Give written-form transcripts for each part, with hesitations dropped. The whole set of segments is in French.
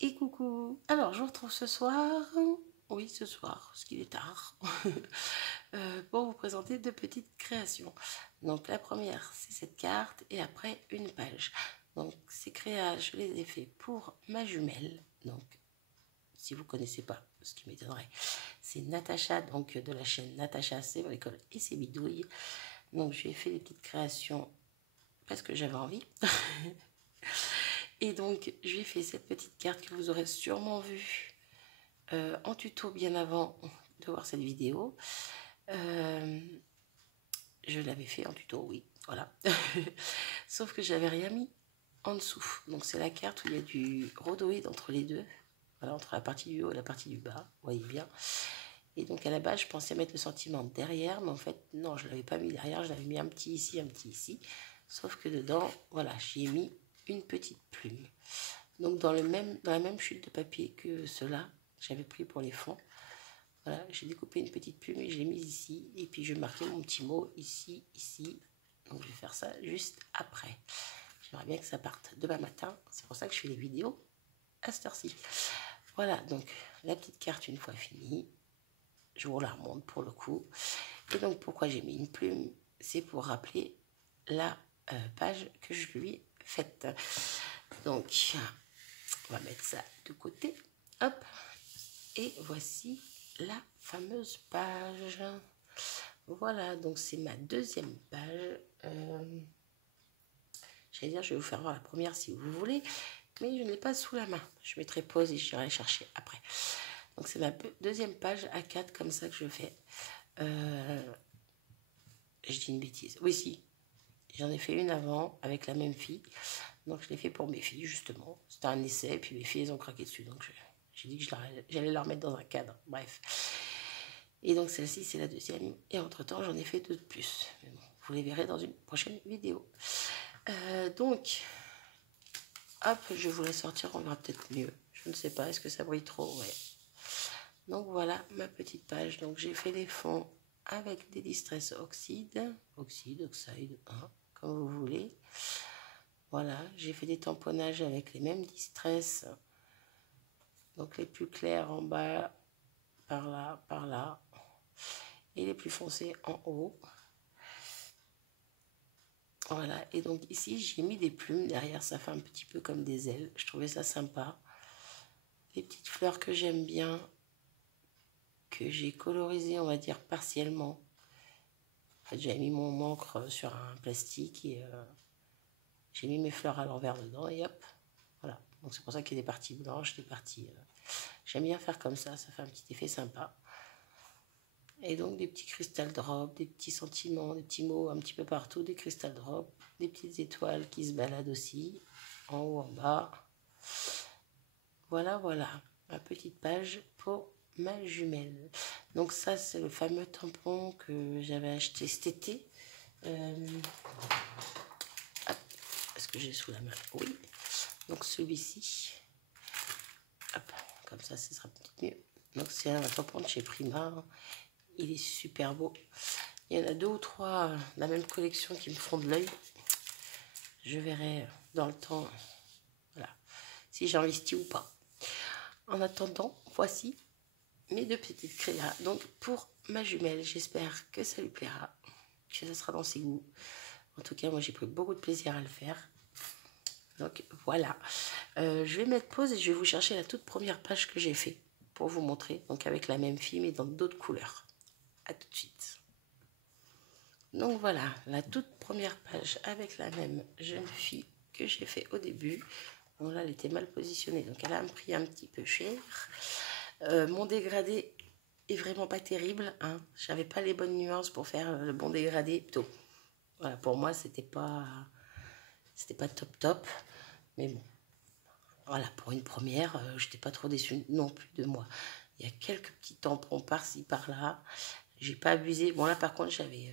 Et coucou. Alors, je vous retrouve ce soir, oui ce soir, parce qu'il est tard, pour vous présenter deux petites créations. Donc la première, c'est cette carte et après une page. Donc ces créas, je les ai fait pour ma jumelle. Donc si vous ne connaissez pas, ce qui m'étonnerait, c'est Natacha, donc de la chaîne Natacha, c'est bricole et c'est bidouille. Donc je lui ai fait des petites créations parce que j'avais envie. Et donc, je lui ai fait cette petite carte que vous aurez sûrement vue en tuto bien avant de voir cette vidéo. Je l'avais fait en tuto, oui, voilà. Sauf que j'avais rien mis en dessous. Donc, c'est la carte où il y a du rhodoïde entre les deux. Voilà, entre la partie du haut et la partie du bas, vous voyez bien. Et donc, à la base, je pensais mettre le sentiment derrière, mais en fait, non, je ne l'avais pas mis derrière. Je l'avais mis un petit ici, un petit ici. Sauf que dedans, voilà, j'y ai mis une petite plume. Donc dans la même chute de papier que cela, j'avais pris pour les fonds. Voilà, j'ai découpé une petite plume et je l'ai mise ici. Et puis je vais marquer mon petit mot ici, ici. Donc je vais faire ça juste après. J'aimerais bien que ça parte demain matin. C'est pour ça que je fais les vidéos à cette heure-ci. Voilà, donc la petite carte une fois finie. Je vous la remonte pour le coup. Et donc pourquoi j'ai mis une plume? C'est pour rappeler la page que je lui ai faite. Donc on va mettre ça de côté. Hop. Et voici la fameuse page. Voilà, donc c'est ma deuxième page. J'allais dire, je vais vous faire voir la première si vous voulez, mais je ne l'ai pas sous la main. Je mettrai pause et j'irai chercher après. Donc c'est ma deuxième page A4 comme ça que je fais. Je dis une bêtise. Oui, si. J'en ai fait une avant avec la même fille. Donc je l'ai fait pour mes filles justement. C'était un essai et puis mes filles elles ont craqué dessus. Donc j'ai dit que j'allais la remettre dans un cadre. Bref. Et donc celle-ci c'est la deuxième. Et entre temps j'en ai fait deux de plus. Mais bon, vous les verrez dans une prochaine vidéo. Donc hop, je vous la sortir, on verra peut-être mieux. Je ne sais pas, est-ce que ça brille trop? Ouais. Donc voilà ma petite page. Donc j'ai fait les fonds avec des Distress Oxide, hein, comme vous voulez. Voilà, j'ai fait des tamponnages avec les mêmes Distress. Donc les plus clairs en bas, par là. Et les plus foncés en haut. Voilà, et donc ici j'ai mis des plumes derrière, ça fait un petit peu comme des ailes. Je trouvais ça sympa. Des petites fleurs que j'aime bien, que j'ai colorisées, on va dire, partiellement. En fait, j'avais mis mon encre sur un plastique et j'ai mis mes fleurs à l'envers dedans et hop, voilà. Donc c'est pour ça qu'il y a des parties blanches, des parties... J'aime bien faire comme ça fait un petit effet sympa. Et donc des petits crystal drops, des petits sentiments, des petits mots un petit peu partout, des crystal drops, des petites étoiles qui se baladent aussi, en haut, en bas. Voilà, voilà, ma petite page pour ma jumelle. Donc ça, c'est le fameux tampon que j'avais acheté cet été. Est-ce que j'ai sous la main? Oui. Donc celui-ci, hop, comme ça, ce sera peut-être mieux. Donc c'est un tampon de chez Prima. Il est super beau. Il y en a deux ou trois de la même collection qui me font de l'œil. Je verrai dans le temps, voilà, si j'investis ou pas. En attendant, voici mes deux petites créas. Donc pour ma jumelle, j'espère que ça lui plaira, que ça sera dans ses goûts. En tout cas, moi j'ai pris beaucoup de plaisir à le faire. Donc voilà. Je vais mettre pause et je vais vous chercher la toute première page que j'ai fait pour vous montrer. Donc avec la même fille mais dans d'autres couleurs. A tout de suite. Donc voilà, la toute première page avec la même jeune fille que j'ai fait au début. Bon là, elle était mal positionnée, donc elle a un prix un petit peu cher. Mon dégradé est vraiment pas terrible, hein. J'avais pas les bonnes nuances pour faire le bon dégradé. Plutôt. Voilà, pour moi, c'était pas top, mais bon. Voilà, pour une première, j'étais pas trop déçue non plus de moi. Il y a quelques petits tampons par-ci, par-là. J'ai pas abusé. Bon là, par contre, j'avais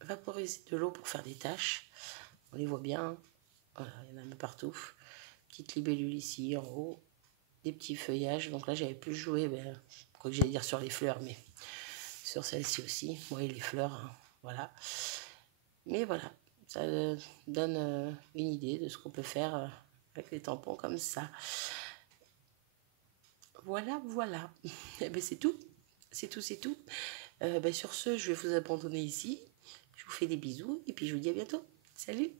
vaporisé de l'eau pour faire des taches. On les voit bien. Voilà, il y en a un peu partout. Petite libellule ici, en haut. Des petits feuillages. Donc là, j'avais plus joué, quoi que j'allais dire sur les fleurs, mais sur celle-ci aussi. Moi et les fleurs, hein, voilà. Mais voilà, ça donne une idée de ce qu'on peut faire avec les tampons comme ça. Voilà, voilà. Eh ben, c'est tout. C'est tout, c'est tout. Ben, sur ce, je vais vous abandonner ici. Je vous fais des bisous et puis je vous dis à bientôt. Salut!